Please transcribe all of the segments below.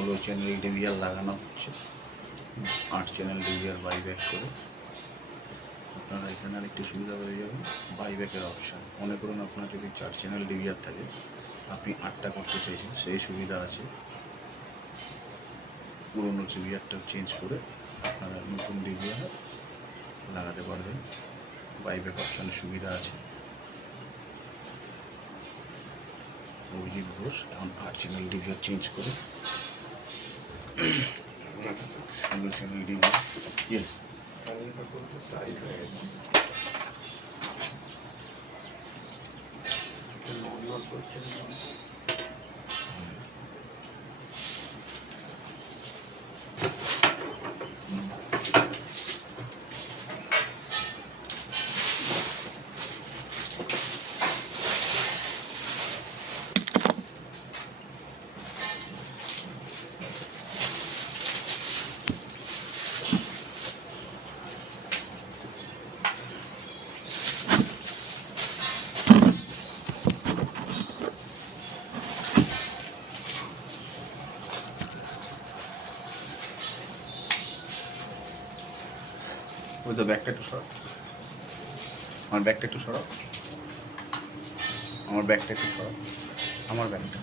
16 channel DVR লাগানো হচ্ছে, 8 channel DVR buyback করে। আপনারা এখানে আরেকটি সুবিধা পেয়ে যাবেন, বাইব্যাকের অপশান। মনে করুন আপনার যদি 4 চ্যানেল ডিভিআর থাকে, আপনি 8টা করতে চাইছেন, সেই সুবিধা আছে। পুরনো ডিভিআরটা চেঞ্জ করে আপনারা নতুন ডিভিআর লাগাতে পারবেন, বাইব্যাক অপশানের সুবিধা আছে। অভিজিৎ ঘোষ এখন 8 চ্যানেল ডিভিআর চেঞ্জ করে 16 চ্যানেল ডিভিআর ওই তো ব্যাগটা একটু সরাও, আমার ব্যাগটা একটু সরাও, আমার ব্যাগটা একটু সরাও, আমার ব্যাগটা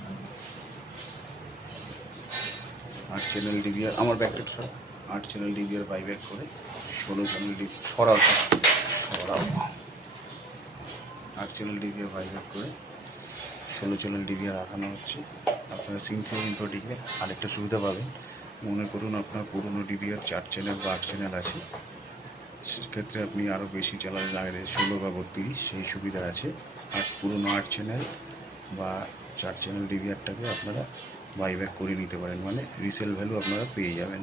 8 চ্যানেল ডিভিআর, আমার ব্যাগটা একটু সরাও। 8 চ্যানেল ডিভিআর বাইব্যাক করে 16 চ্যানেল সরাও সরাও 8 চ্যানেল ডিভিআর বাইব্যাক করে 16 চ্যানেল ডিভিআর রাখানো হচ্ছে। আপনারা সিনথিয়া ইনফোটিকে আরেকটা সুবিধা পাবেন। মনে করুন আপনার পুরনো ডিভিআর 4 চ্যানেল বা 8 চ্যানেল আছে, সেক্ষেত্রে আপনি আরও বেশি চ্যানেল লাগালে 16 বা 32 সেই সুবিধা আছে। আর পুরনো 8 চ্যানেল বা 4 চ্যানেল ডিভিআরটাকে আপনারা বাইব্যাক করে নিতে পারেন, মানে রিসেল ভ্যালু আপনারা পেয়ে যাবেন।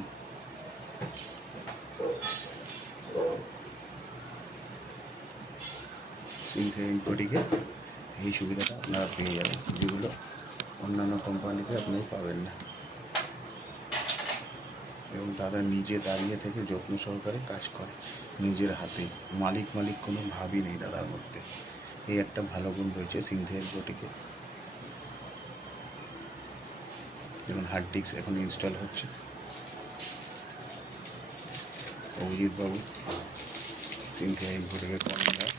সিনথিয়া ইনফোটিকে এই সুবিধাটা আপনারা পেয়ে যাবেন, যেগুলো অন্যান্য কোম্পানিতে আপনি পাবেন না। এবং দাদা নিজে দাঁড়িয়ে থেকে যত্ন সহকারে কাজ করে নিজের হাতে, মালিক কোনো ভাবই নেই দাদার মধ্যে। এই একটা ভালো গুণ রয়েছে সিনথিয়া ইনফোটিকে। যেমন হার্ড ডিস্ক এখন ইনস্টল হচ্ছে। অভিজিৎ বাবু সিনথিয়া ইনফোটিকে কর্ণধার।